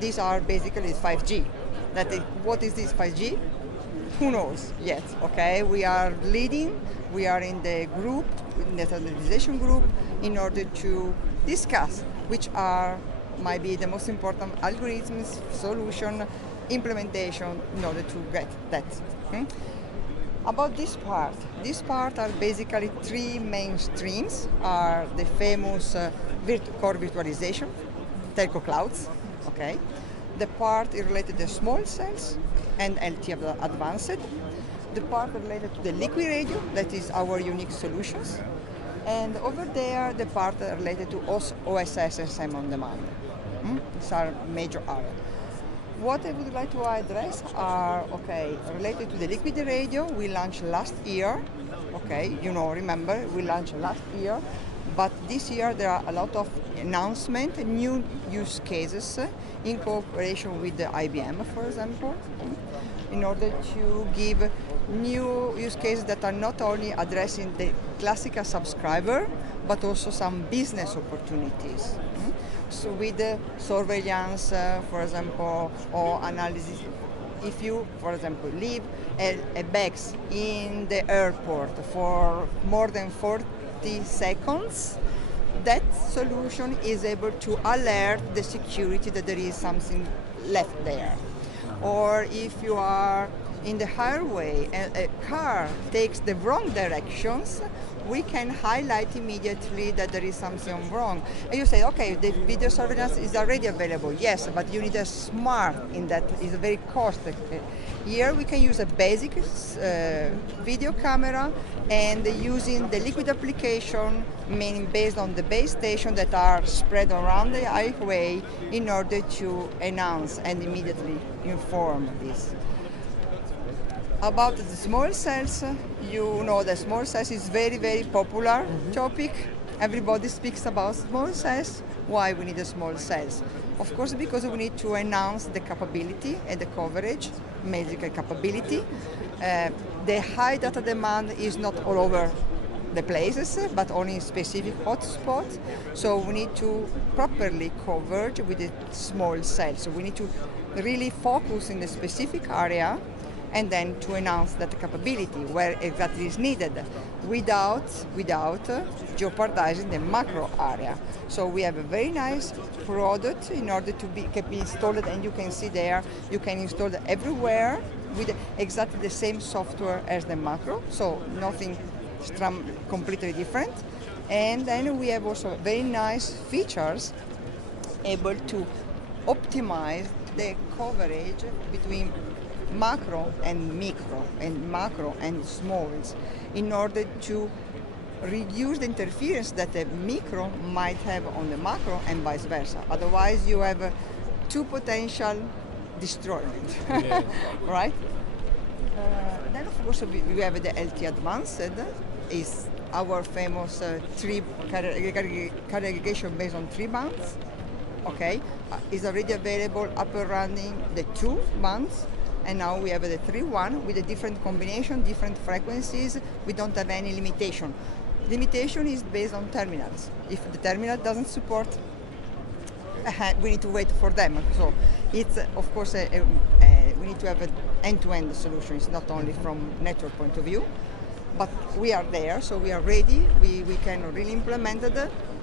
these are basically 5G. What is this 5G? Who knows yet, okay? We are leading, we are in the group, in the standardization group, in order to discuss which are, might be the most important algorithms, solution, implementation in order to get that. About this part are basically three main streams, are the famous core virtualization, telco clouds, okay? The part is related to small cells and LTE advanced. The part related to the liquid radio, that is our unique solutions. And over there, the part related to OSS and SIM on demand. These are major areas. What I would like to address are, related to the liquid radio, we launched last year. Remember, we launched last year. But this year there are a lot of announcements, new use cases in cooperation with the IBM, for example, in order to give new use cases that are not only addressing the classical subscriber, but also some business opportunities. So with the surveillance, for example, or analysis, if you, for example, leave a bag in the airport for more than 40 seconds, that solution is able to alert the security that there is something left there. Or if you are in the highway and a car takes the wrong directions, we can highlight immediately that there is something wrong. And you say, okay, the video surveillance is already available. Yes, but you need a smart in that is very costly. Here we can use a basic video camera and using the liquid application, meaning based on the base station that are spread around the highway in order to announce and immediately inform this. About the small cells, you know that small cells is very, very popular topic. Everybody speaks about small cells. Why we need the small cells? Of course, because we need to announce the capability and the coverage, medical capability. The high data demand is not all over the places, but only in specific hotspots. So we need to properly cover with the small cells. So we need to really focus in the specific area and then to announce that capability where exactly is needed without jeopardizing the macro area. So we have a very nice product in order to can be installed, and you can see there, you can install it everywhere with exactly the same software as the macro, so nothing completely different. And then we have also very nice features able to optimize the coverage between macro and micro, and macro and smalls, in order to reduce the interference that the micro might have on the macro and vice versa. Otherwise, you have two potential destroyment, right? Then, of course, we have the LTE Advanced, is our famous carrier aggregation based on 3 bands. Okay, is already available, up and running the 2 bands. And now we have the 3.1 with a different combination, different frequencies. We don't have any limitation. Limitation is based on terminals. If the terminal doesn't support, we need to wait for them. So it's, of course, we need to have an end-to-end solution. It's not only from network point of view, but we are there, so we are ready. We can really implement it,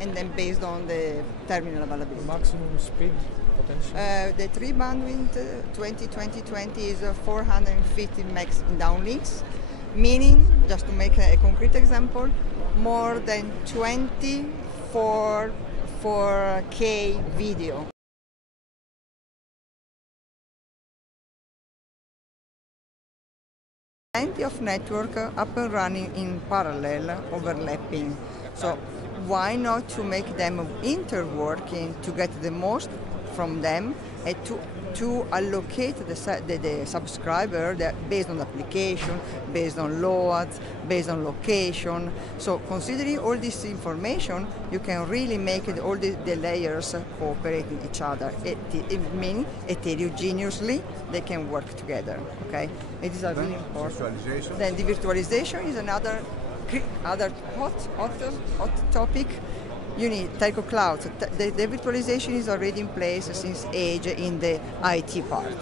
and then based on the terminal availability. Maximum speed potential? The 3 bandwidth 2020 is 450 megs in downlinks, meaning, just to make a concrete example, more than 24K video. Plenty of network up and running in parallel, overlapping. So why not to make them interworking to get the most from them, and to allocate the subscriber based on application, based on loads, based on location. So considering all this information, you can really make all the layers cooperate with each other. It means heterogeneously they can work together. Okay, it is a really important. Then the virtualization is another hot topic. you need telco cloud. So the virtualization is already in place since age in the IT part.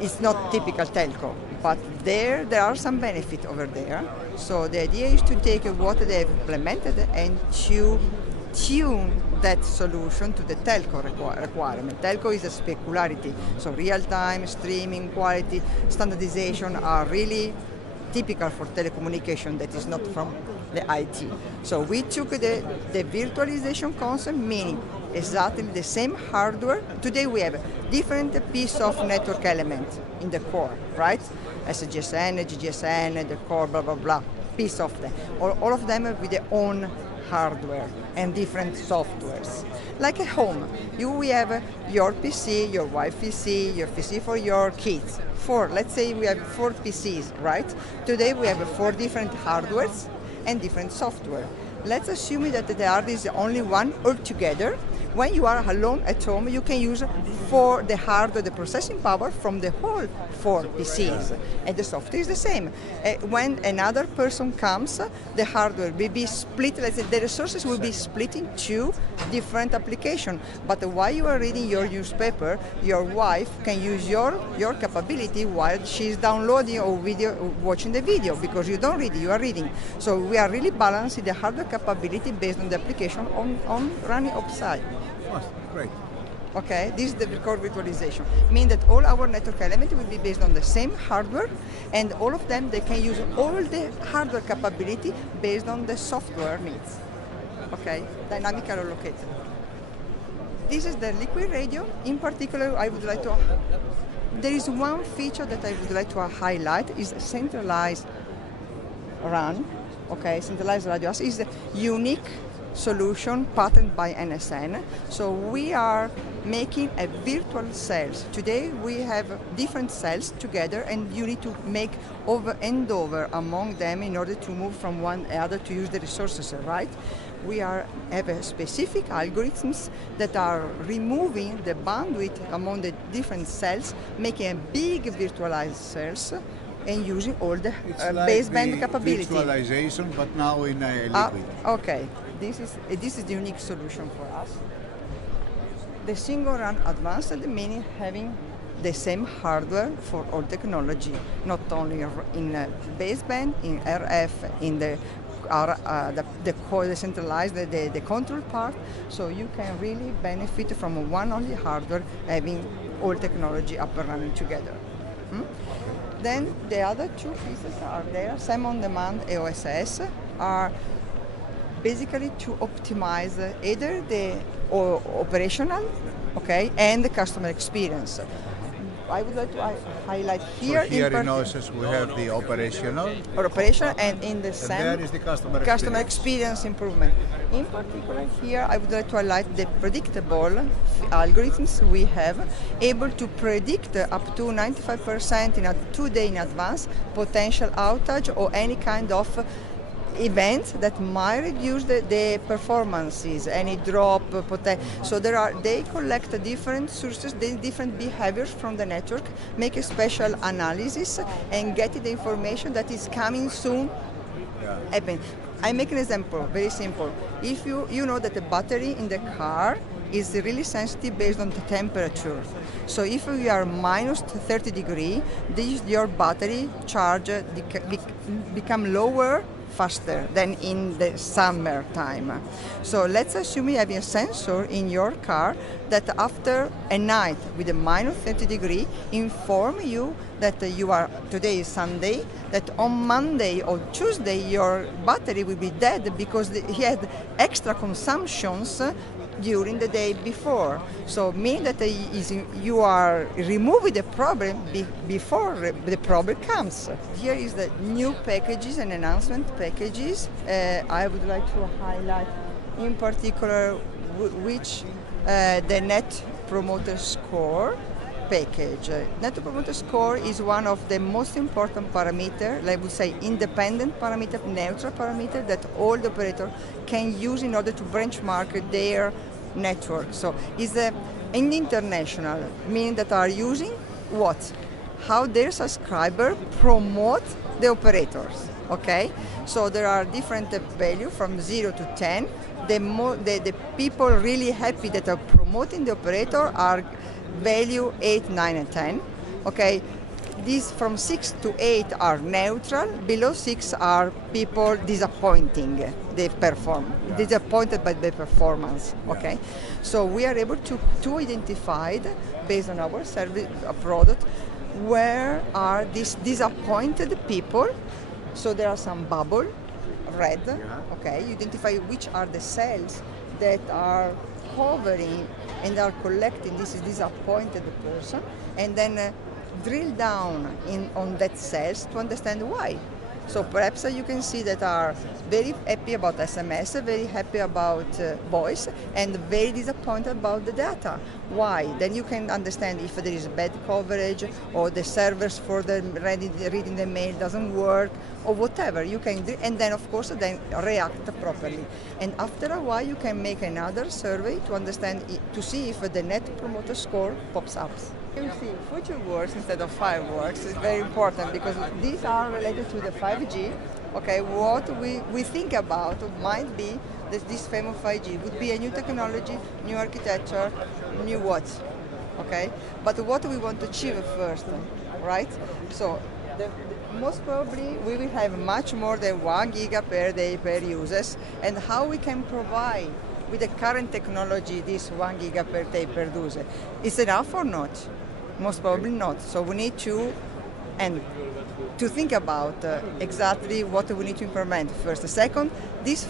It's not typical telco, but there are some benefits over there. So the idea is to take what they have implemented and to tune that solution to the telco requirement. Telco is a specularity, so real-time, streaming, quality, standardization are really typical for telecommunication that is not from the IT. So we took the virtualization concept, meaning exactly the same hardware. Today we have different piece of network element in the core, right? SGSN, GGSN, the core, blah, blah, blah, piece of them. All of them with their own hardware and different softwares. Like a home, we have your PC, your wife PC, your PC for your kids. Let's say we have 4 PCs, right? Today we have 4 different hardwares and different software. Let's assume that the hardware is only one altogether. When you are alone at home, you can use for the hardware, the processing power from the whole 4 PCs. And the software is the same. When another person comes, the hardware will be split, let's say the resources will be split into different applications. But while you are reading your newspaper, your wife can use your capability while she's downloading or watching the video, because you don't read it, you are reading. So we are really balancing the hardware capability based on the application on running outside. Oh, great. Okay, this is the core virtualization. Meaning that all our network elements will be based on the same hardware, and all of them, they can use all the hardware capability based on the software needs. Okay, dynamically allocated. This is the liquid radio. In particular, I would like to, there is one feature that I would like to highlight, is centralized RAN. Okay, centralized radio is a unique solution patented by NSN. So we are making a virtual cells. Today we have different cells together, and you need to make over and over among them in order to move from one other to use the resources, right? We have specific algorithms that are removing the bandwidth among the different cells, making a big virtualized cells and using all the baseband capability. Virtualization, but now in a liquid. Okay. This is the unique solution for us. The single run advanced, meaning having the same hardware for all technology, not only in baseband, in RF, in the centralized, the control part. So you can really benefit from one only hardware having all technology up and running together. Then the other 2 pieces are there. SAM on-demand EOSS are basically to optimize either the operational, okay, and the customer experience. I would like to highlight here. So here in OSS we have the operational, and in the SAM, there is the customer experience improvement. In particular here, I would like to highlight the predictable algorithms we have, able to predict up to 95% in 2 days in advance potential outage or any kind of events that might reduce the performances, any drop, so they collect different sources, different behaviors from the network, make a special analysis and get the information that is coming soon. Happen. I make an example, very simple. If you know that the battery in the car is really sensitive based on the temperature. So if you are minus 30 degrees, your battery charge become lower faster than in the summer time. So let's assume you have a sensor in your car that after a night with a minus 30 degrees inform you that today is Sunday, that on Monday or Tuesday your battery will be dead because he had extra consumptions during the day before. So meaning that you are removing the problem before the problem comes. Here is the new packages and enhancement packages. I would like to highlight in particular which the Net Promoter Score package. Net Promoter Score is one of the most important parameters, I would say independent parameter, neutral parameter that all the operators can use in order to benchmark their network. So it's an international, meaning that are using what? How their subscriber promote the operators. Okay, so there are different value from 0 to 10. The people really happy that are promoting the operator are value 8, 9, and 10. Okay, these from 6 to 8 are neutral. Below 6 are people disappointing. They perform disappointed by the performance. Okay, so we are able to identify based on our service product where are these disappointed people. So there are some bubble, red, okay, you identify which are the cells that are covering and are collecting this disappointed person, and then drill down on that cells to understand why. So perhaps you can see that are very happy about SMS, very happy about voice, and very disappointed about the data. Why? Then you can understand if there is bad coverage or the servers for the reading the mail doesn't work or whatever. You can, and then of course then react properly. And after a while you can make another survey to understand, to see if the net promoter score pops up. You see, future works instead of fireworks is very important because these are related to the 5G. Okay, what we think about might be that this famous 5G would be a new technology, new architecture, new what? Okay, but what we want to achieve first, right? So most probably we will have much more than 1 giga per day per users, and how we can provide with the current technology this 1 giga per day per user. Is enough or not? Most probably not. So we need to think about exactly what we need to implement first. Second, this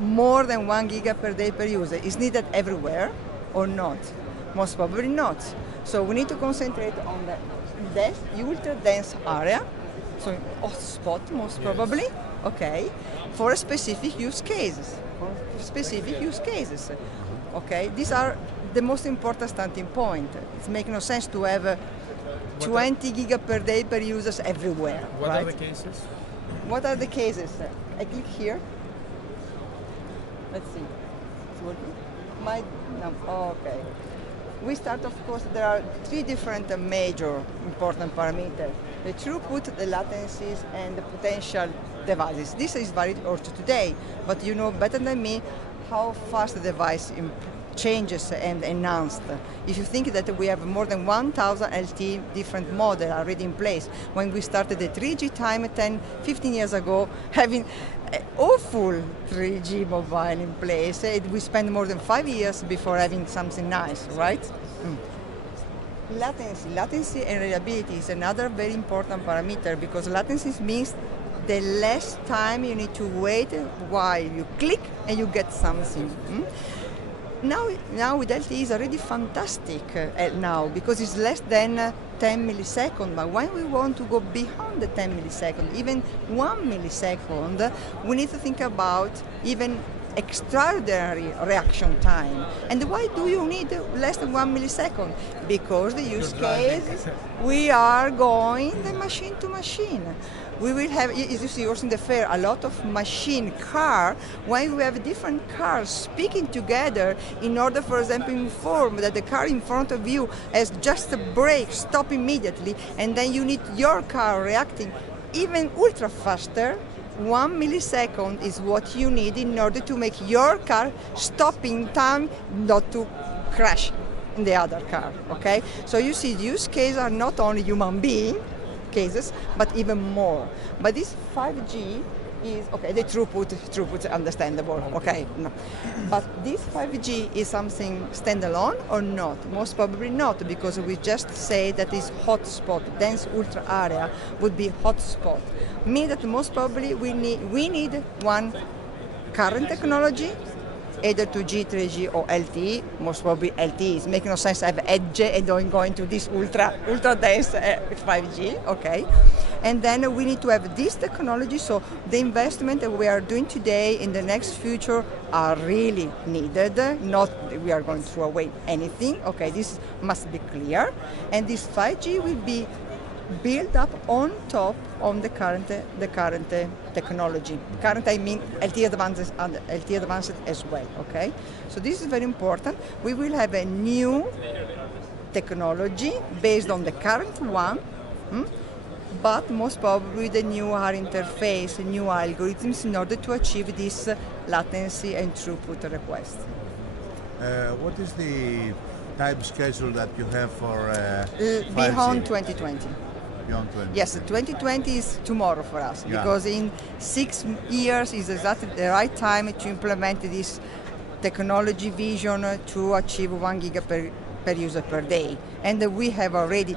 more than 1 giga per day per user is needed everywhere or not? Most probably not. So we need to concentrate on the ultra dense area, so hotspot most probably, okay, for specific use cases. Okay, these are the most important starting point. It makes no sense to have 20 giga per day per users everywhere. What right? are the cases? What are the cases? I click here. Let's see. It's working? Okay. We start, of course, there are 3 different major important parameters. The throughput, the latencies, and the potential devices. This is varied also today, but you know better than me how fast the device changes and enhanced. If you think that we have more than 1,000 LTE different models already in place, when we started the 3G time 10, 15 years ago, having awful 3G mobile in place, we spent more than 5 years before having something nice, right? Latency and reliability is another very important parameter, because latency means the less time you need to wait while you click and you get something. Now with LTE is already fantastic now, because it's less than 10 milliseconds. But when we want to go beyond the 10 milliseconds, even 1 millisecond, we need to think about even extraordinary reaction time. And why do you need less than 1 millisecond? Because the use case, we are going the machine to machine. We will have, as you see also in the fair, a lot of machine car, when we have different cars speaking together in order, for example, inform that the car in front of you has just a brake, stop immediately, and then you need your car reacting even ultra faster. 1 millisecond is what you need in order to make your car stop in time, not to crash in the other car, okay? So you see, the use cases are not only human being cases, but even more. But this 5G is, okay, the throughput understandable, okay. No. But this 5G is something standalone or not? Most probably not, because we just say that this hotspot, dense ultra area would be hotspot. Means that most probably we need one current technology, either 2G, 3G, or LTE. Most probably LTE. It's making no sense to have edge and going to this ultra dense 5G, okay? And then we need to have this technology, so the investment that we are doing today in the next future are really needed, not we are going to throw away anything, okay? This must be clear. And this 5G will be built up on top on the current technology. Current, I mean LTE advanced as well, okay? So this is very important. We will have a new technology based on the current one, but most probably the new R interface, new algorithms in order to achieve this latency and throughput request. What is the time schedule that you have for 5G? Beyond 2020. Beyond 2020. Yes, 2020 is tomorrow for us, Yeah. because in 6 years is exactly the right time to implement this technology vision to achieve 1 giga per user per day. And we have already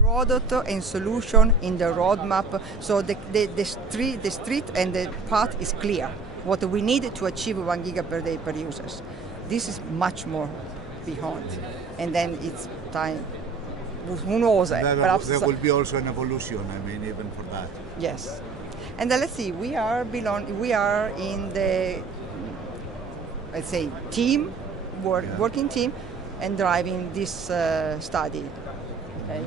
product and solution in the roadmap, so the street and the path is clear. What we need to achieve 1 giga per day per users. This is much more beyond, and then it's time. Who knows? Perhaps There will be also an evolution. I mean, even for that. yes. And then let's see. We are in the, let's say, team, working team, and driving this study. Okay.